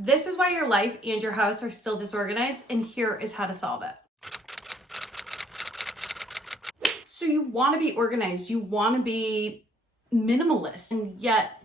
This is why your life and your house are still disorganized, and here is how to solve it. So you want to be organized, you want to be minimalist, and yet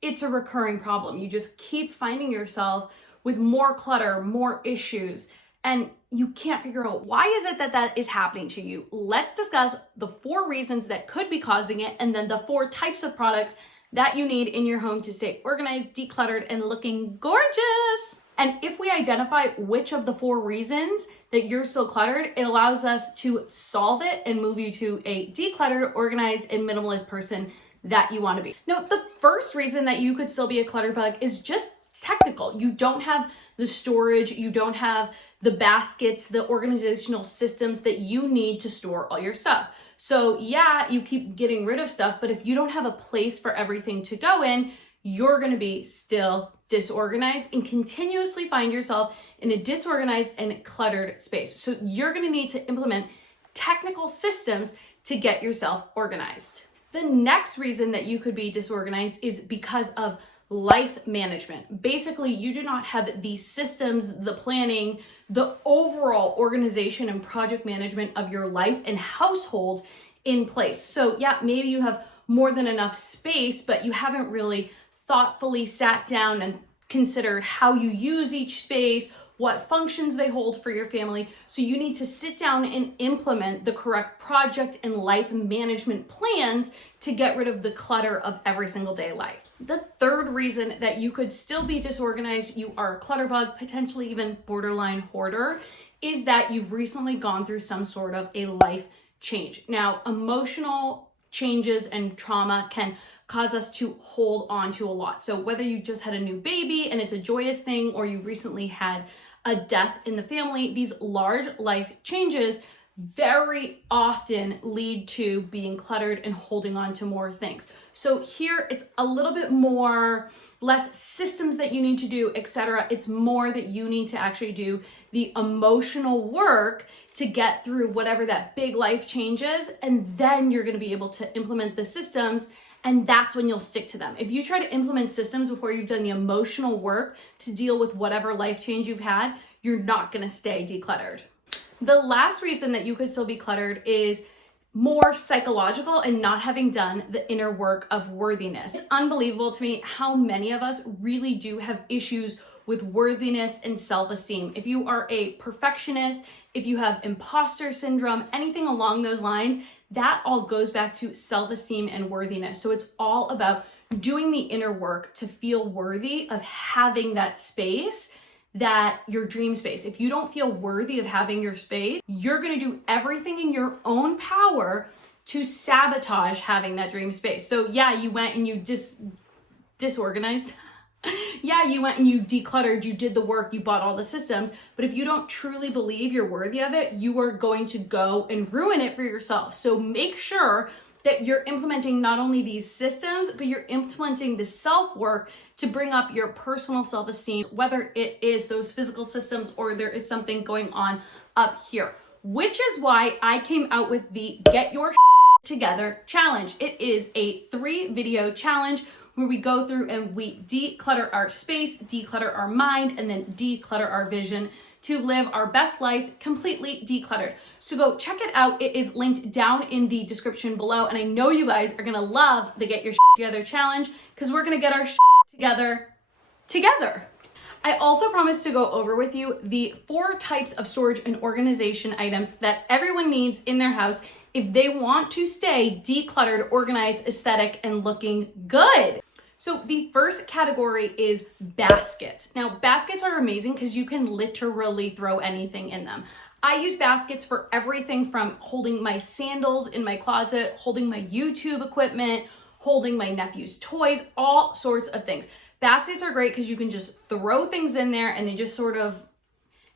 it's a recurring problem. You just keep finding yourself with more clutter, more issues, and you can't figure out why is it that that is happening to you. Let's discuss the 4 reasons that could be causing it, and then the 4 types of products that you need in your home to stay organized, decluttered, and looking gorgeous. And if we identify which of the 4 reasons that you're still cluttered, it allows us to solve it and move you to a decluttered, organized, and minimalist person that you want to be. Now, the first reason that you could still be a clutter bug is just technical. You don't have the storage, you don't have the baskets, the organizational systems that you need to store all your stuff. So yeah, you keep getting rid of stuff, but if you don't have a place for everything to go in, you're going to be still disorganized and continuously find yourself in a disorganized and cluttered space. So you're going to need to implement technical systems to get yourself organized. The next reason that you could be disorganized is because of life management. Basically, you do not have the systems, the planning, the overall organization and project management of your life and household in place. So yeah, maybe you have more than enough space, but you haven't really thoughtfully sat down and considered how you use each space, what functions they hold for your family. So you need to sit down and implement the correct project and life management plans to get rid of the clutter of every single day life. The third reason that you could still be disorganized, you are a clutter bug, potentially even borderline hoarder, is that you've recently gone through some sort of a life change. Now, emotional changes and trauma can cause us to hold on to a lot. So whether you just had a new baby and it's a joyous thing, or you recently had a death in the family, these large life changes very often lead to being cluttered and holding on to more things. So here it's a little bit more, less systems that you need to do, etc. It's more that you need to actually do the emotional work to get through whatever that big life change is, and then you're going to be able to implement the systems, and that's when you'll stick to them. If you try to implement systems before you've done the emotional work to deal with whatever life change you've had, you're not going to stay decluttered. The last reason that you could still be cluttered is more psychological and not having done the inner work of worthiness. It's unbelievable to me how many of us really do have issues with worthiness and self-esteem. If you are a perfectionist, if you have imposter syndrome, anything along those lines, that all goes back to self-esteem and worthiness. So it's all about doing the inner work to feel worthy of having that space, that your dream space. If you don't feel worthy of having your space, you're going to do everything in your own power to sabotage having that dream space. So yeah, you went and you disorganized. Yeah, you went and you decluttered, you did the work, you bought all the systems, but if you don't truly believe you're worthy of it, you are going to go and ruin it for yourself. So make sure that you're implementing not only these systems, but you're implementing the self-work to bring up your personal self-esteem, whether it is those physical systems or there is something going on up here, which is why I came out with the Get Your Together challenge. It is a 3-video challenge where we go through and we declutter our space, declutter our mind, and then declutter our vision to live our best life completely decluttered. So go check it out. It is linked down in the description below. And I know you guys are gonna love the Get Your Together challenge because we're gonna get our together. I also promised to go over with you the 4 types of storage and organization items that everyone needs in their house if they want to stay decluttered, organized, aesthetic, and looking good. So the first category is baskets. Now, baskets are amazing because you can literally throw anything in them. I use baskets for everything from holding my sandals in my closet, holding my YouTube equipment, holding my nephew's toys, all sorts of things. Baskets are great because you can just throw things in there and they just sort of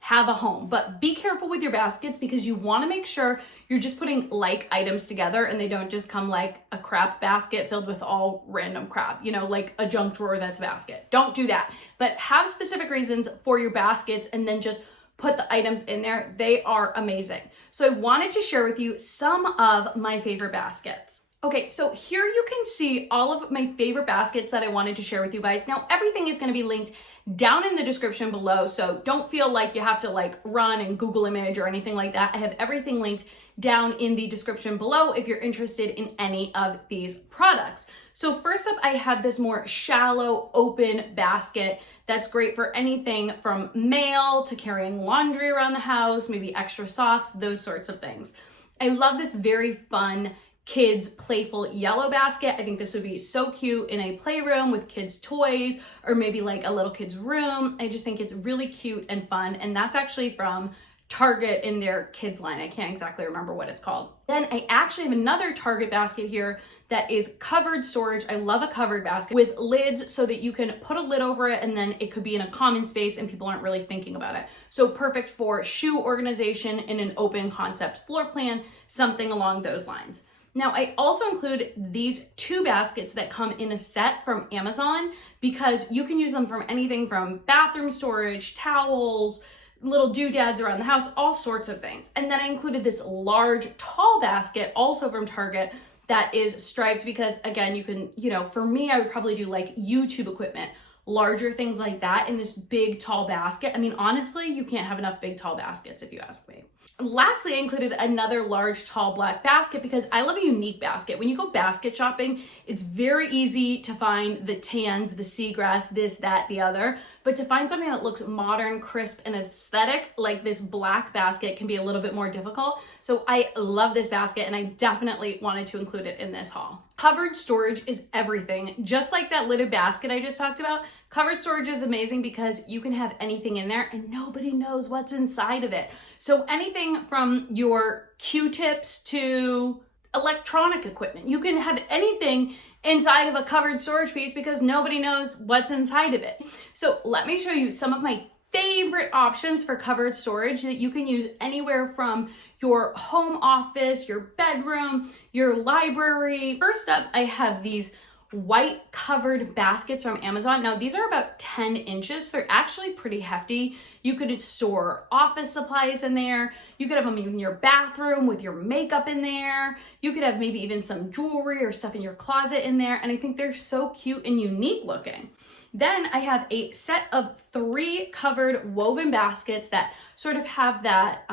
have a home. But be careful with your baskets because you want to make sure you're just putting like items together and they don't just come like a crap basket filled with all random crap, you know, like a junk drawer that's a basket. Don't do that. But have specific reasons for your baskets and then just put the items in there. They are amazing. So I wanted to share with you some of my favorite baskets. Okay, so here you can see all of my favorite baskets that I wanted to share with you guys. Now, everything is going to be linked down in the description below. So don't feel like you have to like run and Google image or anything like that. I have everything linked down in the description below if you're interested in any of these products. So first up, I have this more shallow open basket that's great for anything from mail to carrying laundry around the house, maybe extra socks, those sorts of things. I love this very fun kids playful yellow basket. I think this would be so cute in a playroom with kids' toys, or maybe like a little kid's room. I just think it's really cute and fun. And that's actually from Target in their kids line. I can't exactly remember what it's called. Then I actually have another Target basket here that is covered storage. I love a covered basket with lids so that you can put a lid over it and then it could be in a common space and people aren't really thinking about it. So perfect for shoe organization in an open concept floor plan, something along those lines. Now, I also include these two baskets that come in a set from Amazon because you can use them from anything from bathroom storage, towels, little doodads around the house, all sorts of things. And then I included this large, tall basket also from Target that is striped because, again, you can, for me, I would probably do like YouTube equipment, larger things like that in this big, tall basket. I mean, honestly, you can't have enough big, tall baskets if you ask me. Lastly, I included another large, tall black basket because I love a unique basket. When you go basket shopping, it's very easy to find the tans, the seagrass, this, that, the other. But to find something that looks modern, crisp, and aesthetic, like this black basket, can be a little bit more difficult. So I love this basket and I definitely wanted to include it in this haul. Covered storage is everything. Just like that lidded basket I just talked about, covered storage is amazing because you can have anything in there and nobody knows what's inside of it. So anything from your Q-tips to electronic equipment, you can have anything inside of a covered storage piece because nobody knows what's inside of it. So let me show you some of my favorite options for covered storage that you can use anywhere from your home office, your bedroom, your library. First up, I have these white covered baskets from Amazon. Now these are about 10 inches. So they're actually pretty hefty. You could store office supplies in there. You could have them in your bathroom with your makeup in there. You could have maybe even some jewelry or stuff in your closet in there. And I think they're so cute and unique looking. Then I have a set of 3 covered woven baskets that sort of have that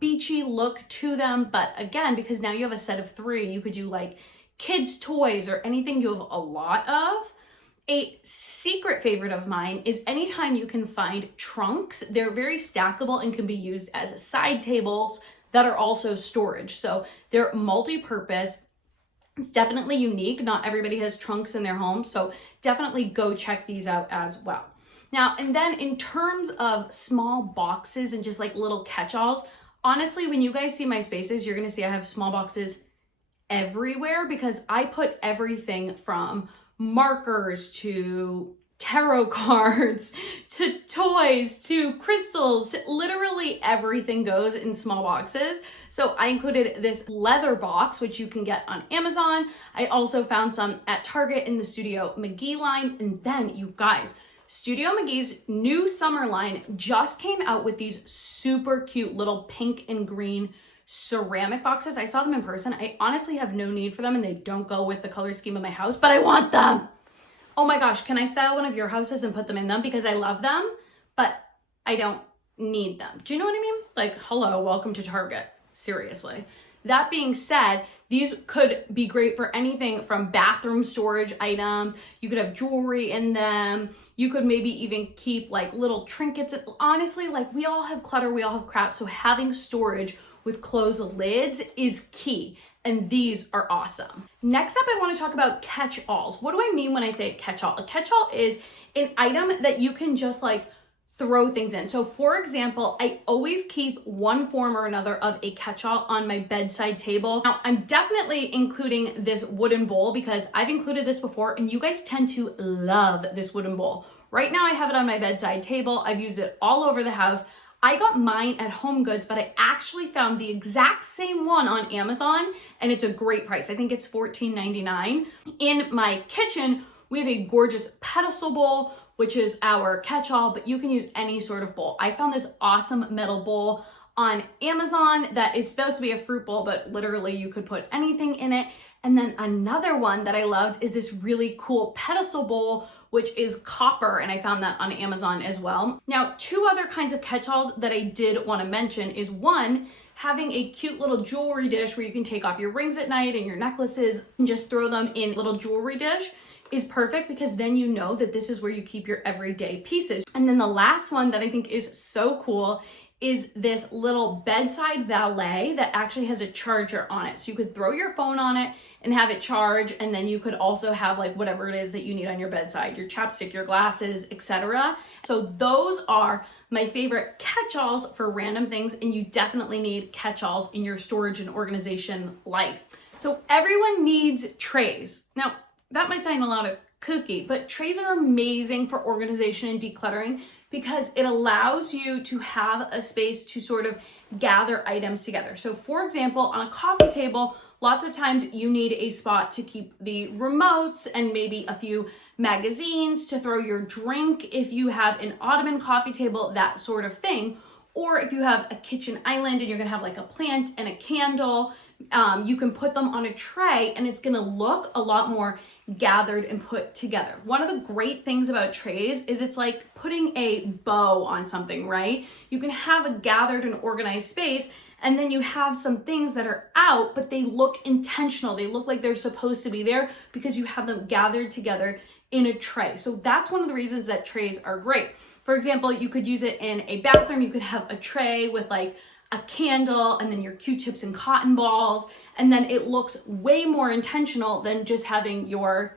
beachy look to them. But again, because now you have a set of 3, you could do like kids' toys or anything you have a lot of. A secret favorite of mine is anytime you can find trunks. They're very stackable and can be used as side tables that are also storage. So they're multi-purpose. It's definitely unique. Not everybody has trunks in their home, so definitely go check these out as well. Now, and then in terms of small boxes and just like little catch-alls, honestly, when you guys see my spaces, you're gonna see I have small boxes everywhere because I put everything from markers to tarot cards to toys to crystals. Literally everything goes in small boxes. So I included this leather box, which you can get on Amazon. I also found some at Target in the Studio McGee line. And then you guys, Studio McGee's new summer line just came out with these super cute little pink and green ceramic boxes. I saw them in person. I honestly have no need for them and they don't go with the color scheme of my house, but I want them. Oh my gosh, can I style one of your houses and put them in them? Because I love them, but I don't need them. Do you know what I mean? Like, hello, welcome to Target. Seriously. That being said, these could be great for anything from bathroom storage items. You could have jewelry in them. You could maybe even keep like little trinkets. Honestly, like we all have clutter, we all have crap. So having storage with closed lids is key. And these are awesome. Next up, I want to talk about catch-alls. What do I mean when I say catch-all? A catch-all is an item that you can just like throw things in. So for example, I always keep one form or another of a catch-all on my bedside table. Now, I'm definitely including this wooden bowl because I've included this before and you guys tend to love this wooden bowl. Right now I have it on my bedside table. I've used it all over the house. I got mine at Home Goods, but I actually found the exact same one on Amazon and it's a great price. I think it's $14.99. In my kitchen, we have a gorgeous pedestal bowl, which is our catch-all, but you can use any sort of bowl. I found this awesome metal bowl on Amazon that is supposed to be a fruit bowl, but literally you could put anything in it. And then another one that I loved is this really cool pedestal bowl, which is copper, and I found that on Amazon as well. Now, two other kinds of catch-alls that I did want to mention is one, having a cute little jewelry dish where you can take off your rings at night and your necklaces and just throw them in a little jewelry dish is perfect, because then you know that this is where you keep your everyday pieces. And then the last one that I think is so cool is this little bedside valet that actually has a charger on it. So you could throw your phone on it and have it charge, and then you could also have like whatever it is that you need on your bedside, your chapstick, your glasses, etc. So those are my favorite catch-alls for random things, and you definitely need catch-alls in your storage and organization life. So everyone needs trays. Now, that might sound a lot of kooky, but trays are amazing for organization and decluttering because it allows you to have a space to sort of gather items together. So for example, on a coffee table, lots of times you need a spot to keep the remotes and maybe a few magazines, to throw your drink if you have an ottoman coffee table, that sort of thing. Or if you have a kitchen island and you're gonna have like a plant and a candle, you can put them on a tray and it's gonna look a lot more gathered and put together. One of the great things about trays is it's like putting a bow on something, right? You can have a gathered and organized space, and then you have some things that are out, but they look intentional. They look like they're supposed to be there because you have them gathered together in a tray. So that's one of the reasons that trays are great. For example, you could use it in a bathroom. You could have a tray with like a candle and then your Q-tips and cotton balls, and then it looks way more intentional than just having your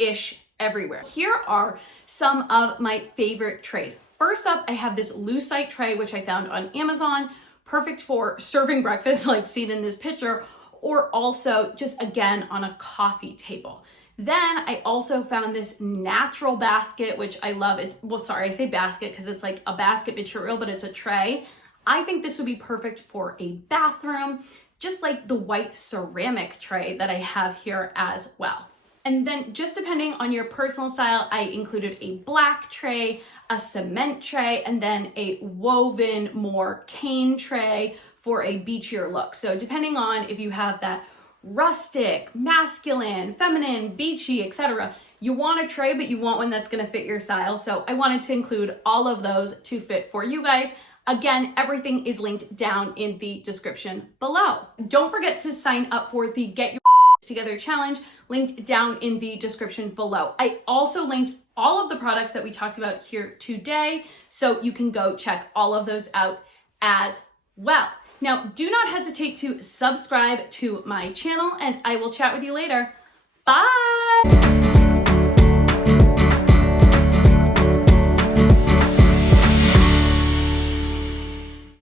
ish everywhere. Here are some of my favorite trays. First up, I have this lucite tray, which I found on Amazon, perfect for serving breakfast like seen in this picture, or also just again on a coffee table. Then I also found this natural basket, which I love. I say basket because it's like a basket material, but it's a tray. I think this would be perfect for a bathroom, just like the white ceramic tray that I have here as well. And then just depending on your personal style, I included a black tray, a cement tray, and then a woven more cane tray for a beachier look. So depending on if you have that rustic, masculine, feminine, beachy, etc., you want a tray, but you want one that's gonna fit your style. So I wanted to include all of those to fit for you guys. Again, everything is linked down in the description below. Don't forget to sign up for the Get Your Together challenge, linked down in the description below. I also linked all of the products that we talked about here today, so you can go check all of those out as well. Now, do not hesitate to subscribe to my channel, and I will chat with you later. Bye!